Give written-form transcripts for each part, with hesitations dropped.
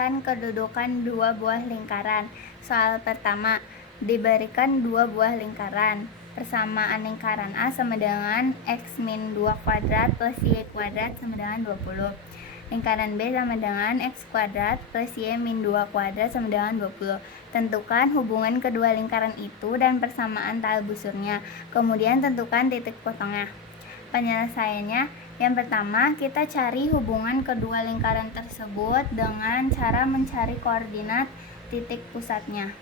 Pemilihan kedudukan dua buah lingkaran. Soal pertama, diberikan dua buah lingkaran. Persamaan lingkaran A sama dengan X min 2 kuadrat plus Y kuadrat sama dengan 20. Lingkaran B sama dengan X kuadrat plus Y min 2 kuadrat sama dengan 20. Tentukan hubungan kedua lingkaran itu dan persamaan tali busurnya. Kemudian tentukan titik potongnya. Penyelesaiannya, yang pertama kita cari hubungan kedua lingkaran tersebut dengan cara mencari koordinat titik pusatnya.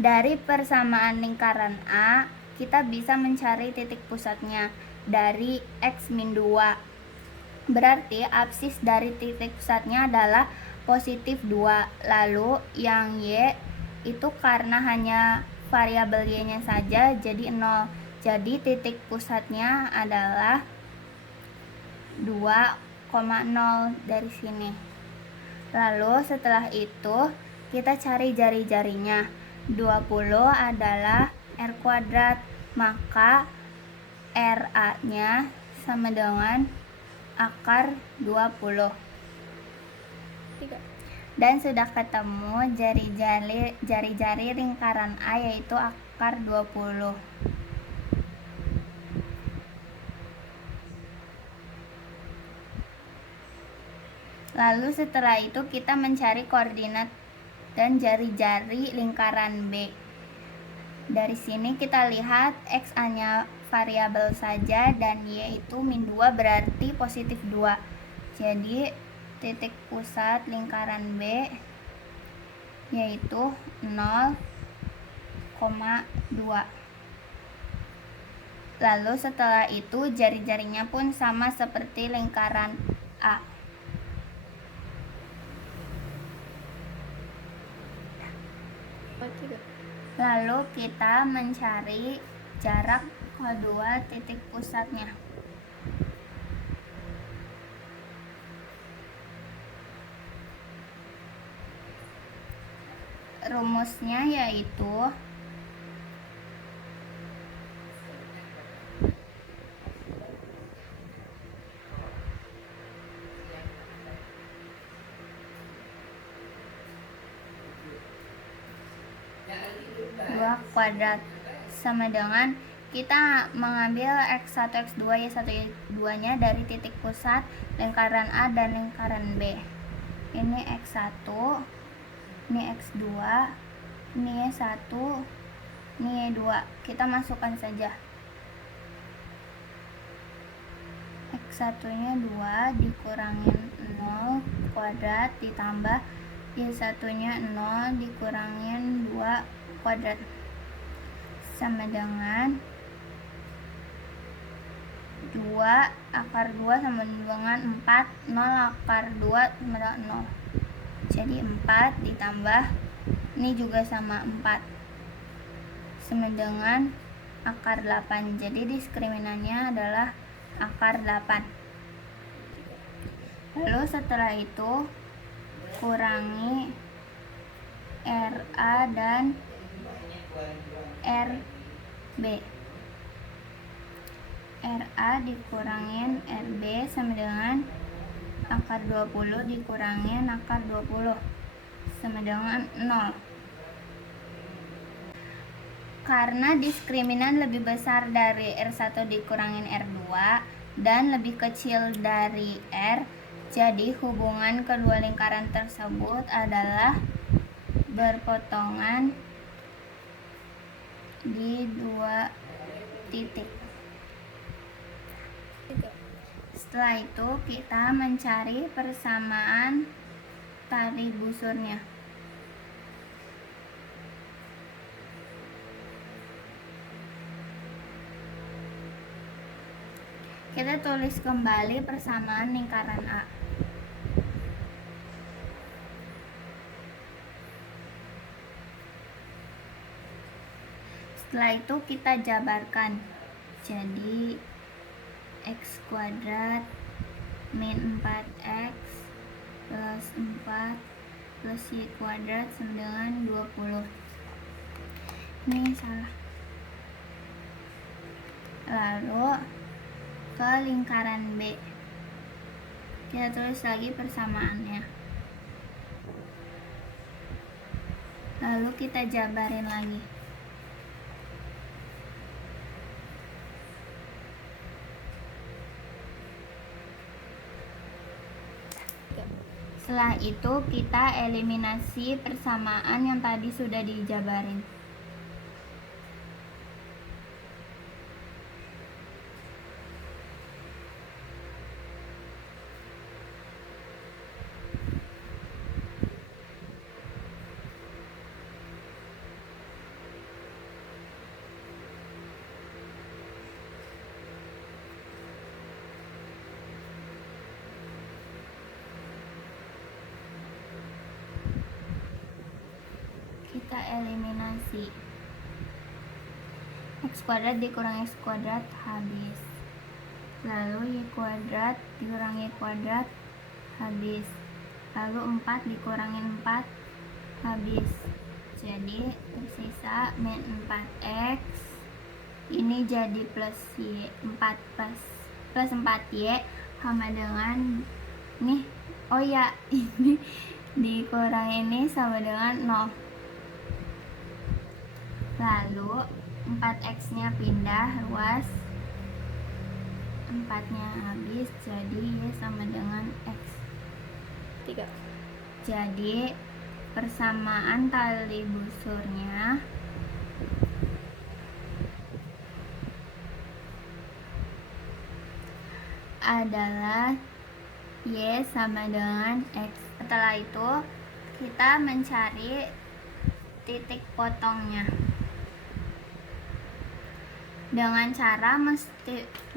Dari persamaan lingkaran A, kita bisa mencari titik pusatnya dari X min 2. Berarti absis dari titik pusatnya adalah positif 2. Lalu yang Y itu karena hanya variabel Y-nya saja jadi 0. Jadi titik pusatnya adalah 2,0 dari sini. Lalu setelah itu kita cari jari-jarinya. 20 adalah R kuadrat, maka RA-nya sama dengan akar 20. Dan sudah ketemu jari-jari lingkaran A, yaitu akar 20. Lalu setelah itu kita mencari koordinat dan jari-jari lingkaran B. Dari sini kita lihat XA-nya variabel saja dan Y itu min 2, berarti positif 2. Jadi titik pusat lingkaran B yaitu 0,2. Lalu setelah itu jari-jarinya pun sama seperti lingkaran A. Lalu kita mencari jarak kedua titik pusatnya. Rumusnya yaitu kuadrat sama dengan kita mengambil X1, X2, Y1, Y2 nya dari titik pusat lingkaran A dan lingkaran B. Ini X1, ini X2, ini Y1, ini Y2. Kita masukkan saja. X1 nya 2 dikurangin 0 kuadrat ditambah Y1 nya 0 dikurangin 2 kuadrat sama dengan 2 akar 2 sama dengan 4, 0 akar 2 sama dengan 0. Jadi 4 ditambah ini juga sama 4 sama dengan akar 8. Jadi diskriminannya adalah akar 8. Lalu setelah itu kurangi RA dan RB. RA dikurangin RB sama dengan akar 20 dikurangin akar 20 sama dengan 0. Karena diskriminan lebih besar dari R1 dikurangin R2 dan lebih kecil dari R, jadi hubungan kedua lingkaran tersebut adalah berpotongan di 2 titik. Setelah itu kita mencari persamaan tali busurnya. Kita tulis kembali persamaan lingkaran A. Setelah itu kita jabarkan. Jadi X kuadrat min 4X plus 4 plus Y kuadrat sama dengan 20. Ini salah. Lalu ke lingkaran B, kita tulis lagi persamaannya. Lalu kita jabarin lagi. Setelah itu kita eliminasi persamaan yang tadi sudah dijabarin. Kita eliminasi. X kuadrat dikurang X kuadrat habis. Lalu Y kuadrat dikurangi Y kuadrat habis. Lalu 4 dikurangin 4 habis. Jadi tersisa min 4X. Ini jadi plus Y, 4 plus 4Y sama dengan nih. Oh ya, ini dikurang ini sama dengan 0. Lalu 4X nya pindah ruas, 4 nya habis, jadi Y sama dengan X 3. Jadi persamaan tali busurnya adalah Y sama dengan X. Setelah itu kita mencari titik potongnya dengan cara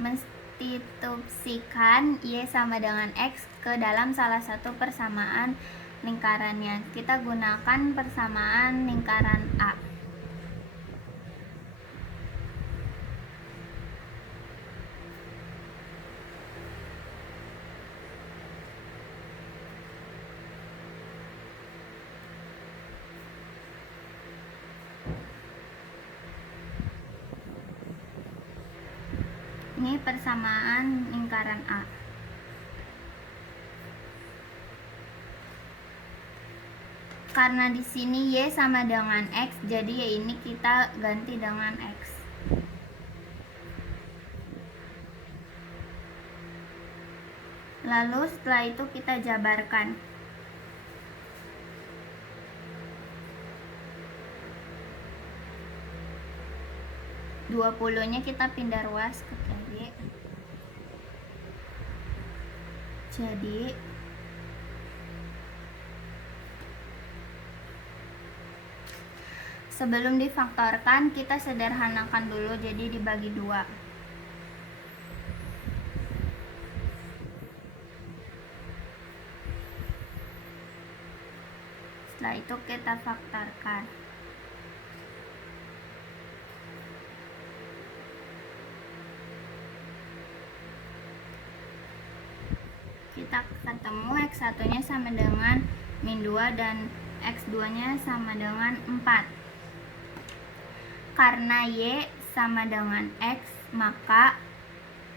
menstitusikan Y sama dengan X ke dalam salah satu persamaan lingkarannya. Kita gunakan persamaan lingkaran A. Ini persamaan lingkaran A. Karena di sini Y sama dengan X, jadi Y ini kita ganti dengan X. Lalu setelah itu kita jabarkan. Dua puluhnya kita pindah ruas ke kiri. Jadi sebelum difaktorkan kita sederhanakan dulu, jadi dibagi 2. Setelah itu kita faktorkan. Kita ketemu X1 nya sama dengan min 2 dan X2 nya sama dengan 4. Karena Y sama dengan X, maka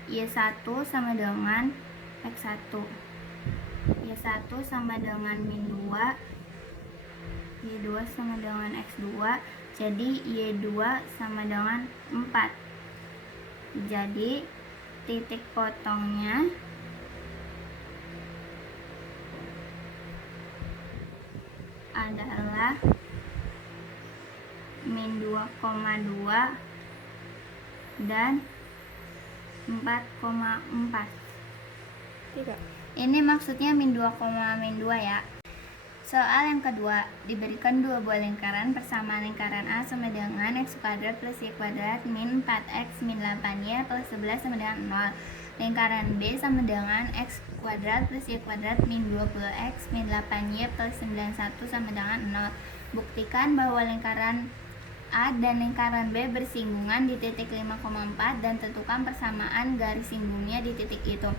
Y1 sama dengan X1, Y1 sama dengan min 2, Y2 sama dengan X2, jadi Y2 sama dengan 4. Jadi titik potongnya adalah min 2,2 dan 4,4. Ini maksudnya min 2, min 2 ya. Soal yang kedua, diberikan dua buah lingkaran, persamaan lingkaran A sama dengan X kuadrat plus Y kuadrat min 4X min 8Y plus 11 sama dengan 0. Lingkaran B sama dengan X kuadrat plus Y kuadrat min 20X min 8Y plus 91 sama dengan 0. Buktikan bahwa lingkaran A dan lingkaran B bersinggungan di titik 5,4 dan tentukan persamaan garis singgungnya di titik itu.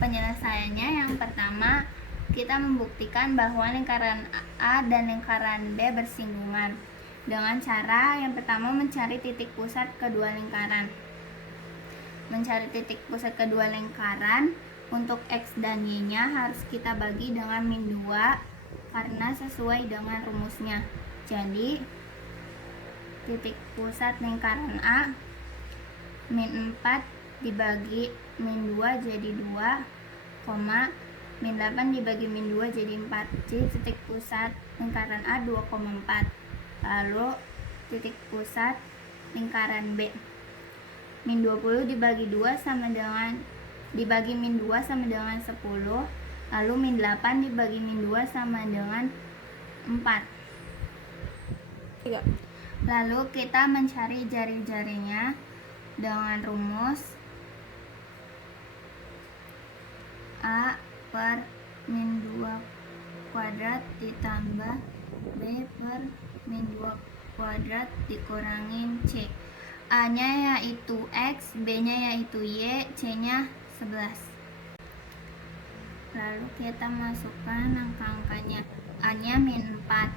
Penyelesaiannya yang pertama, kita membuktikan bahwa lingkaran A dan lingkaran B bersinggungan dengan cara yang pertama mencari titik pusat kedua lingkaran. Mencari titik pusat kedua lingkaran, untuk X dan Y-nya harus kita bagi dengan min 2 karena sesuai dengan rumusnya. Jadi titik pusat lingkaran A min 4 dibagi min 2 jadi 2, min 8 dibagi min 2 jadi 4. Jadi titik pusat lingkaran A 2,4. Lalu titik pusat lingkaran B min 20 dibagi 2 sama dengan dibagi min 2 sama dengan 10. Lalu min 8 dibagi min 2 sama dengan 4. Lalu kita mencari jari-jarinya dengan rumus A per min 2 kuadrat ditambah B per min 2 kuadrat dikurangin C. A nya yaitu X, B nya yaitu Y, C nya 11. Lalu kita masukkan angka-angkanya. A nya min 4,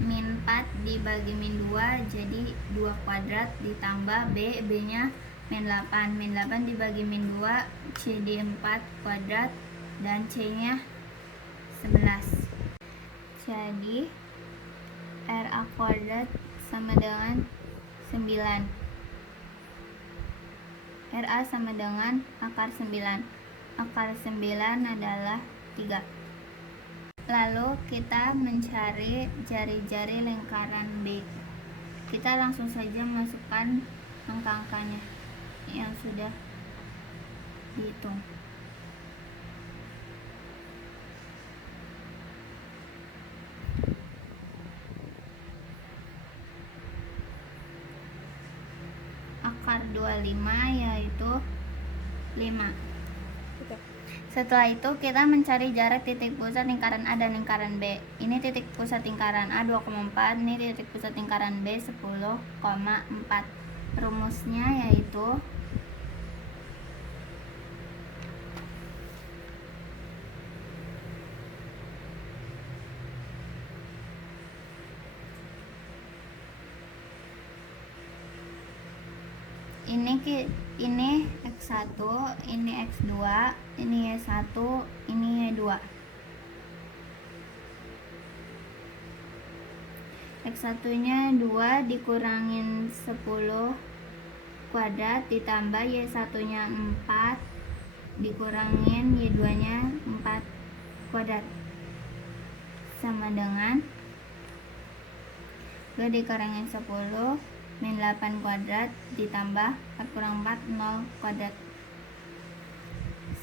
min 4 dibagi min 2 jadi 2 kuadrat ditambah B nya min 8, min 8 dibagi min 2 jadi 4 kuadrat dan C nya 11. Jadi RA kuadrat sama dengan 9. RA sama dengan akar 9. Akar 9 adalah 3. Lalu kita mencari jari-jari lingkaran B. Kita langsung saja masukkan angka-angkanya yang sudah dihitung. Akar 25 yaitu 5. Setelah itu kita mencari jarak titik pusat lingkaran A dan lingkaran B. Ini titik pusat lingkaran A 2,4, ini titik pusat lingkaran B 10,4. Rumusnya yaitu ini X1, ini X2, ini Y1, ini Y2. X1 nya 2 dikurangin 10 kuadrat ditambah Y1 nya 4 dikurangin Y2 nya 4 kuadrat sama dengan 2 dikurangin 10 min 8 kuadrat ditambah 4 kurang 4 0 kuadrat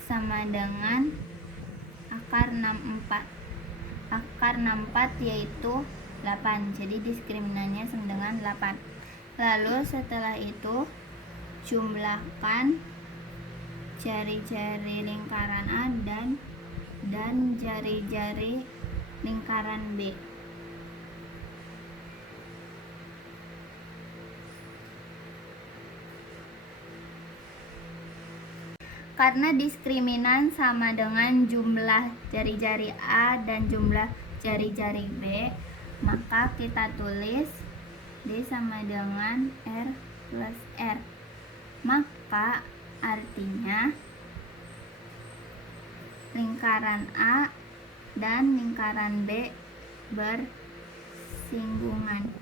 sama dengan akar 64. Akar 64 yaitu 8. Jadi diskriminannya sama dengan 8. Lalu setelah itu jumlahkan jari-jari lingkaran A dan jari-jari lingkaran B. Karena diskriminan sama dengan jumlah jari-jari A dan jumlah jari-jari B, maka kita tulis D sama dengan R plus R. Maka artinya lingkaran A dan lingkaran B bersinggungan.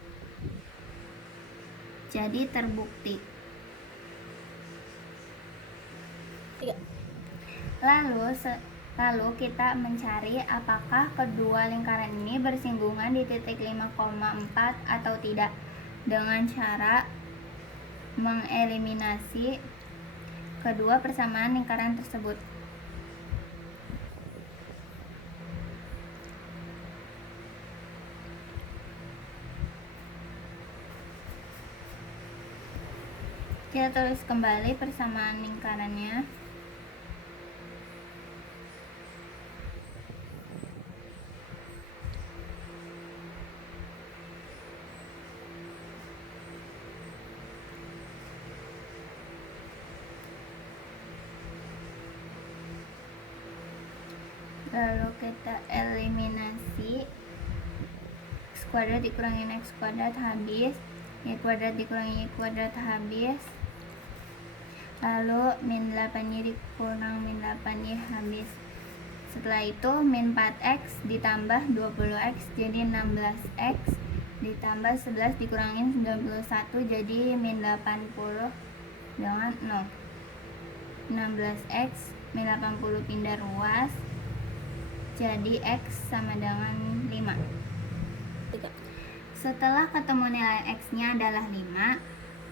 Jadi terbukti. Lalu kita mencari apakah kedua lingkaran ini bersinggungan di titik 5,4 atau tidak dengan cara mengeliminasi kedua persamaan lingkaran tersebut. Kita tulis kembali persamaan lingkarannya. Lalu kita eliminasi. X kuadrat dikurangin X kuadrat habis, Y kuadrat dikurangi Y kuadrat habis, lalu min 8Y dikurang min 8Y habis. Setelah itu min 4X ditambah 20X jadi 16X, ditambah 11 dikurangin 91 jadi min 80 dengan 0. 16X min 80 pindah ruas jadi X sama dengan 5. Setelah ketemu nilai X nya adalah 5,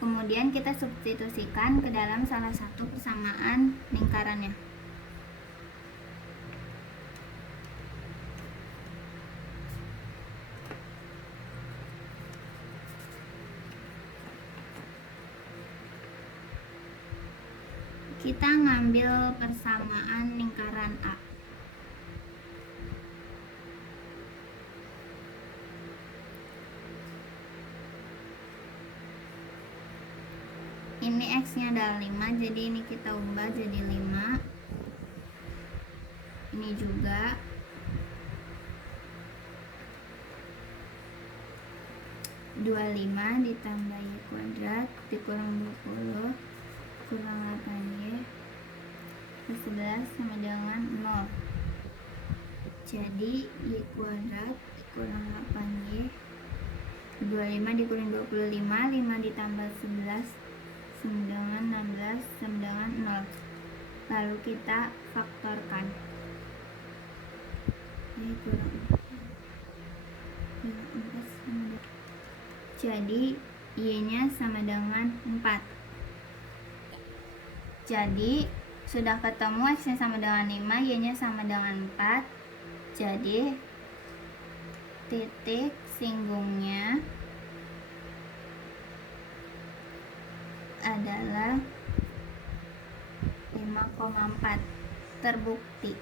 kemudian kita substitusikan ke dalam salah satu persamaan lingkarannya. Kita ngambil persamaan lingkaran A. Ini X nya adalah 5, jadi ini kita ubah jadi 5. Ini juga. Dua 5 ditambah Y kuadrat dikurang 20 kurang 8Y plus 11 sama dengan 0. Jadi Y kuadrat dikurang 8Y, 25 dikurang 25, 5 ditambah 11 sama dengan 16 sama dengan 0. Lalu kita faktorkan. Y kurang 4 sama dengan, jadi Y nya sama dengan 4. Jadi sudah ketemu X nya sama dengan 5, Y nya sama dengan 4. Jadi titik singgungnya adalah 5,4. Terbukti.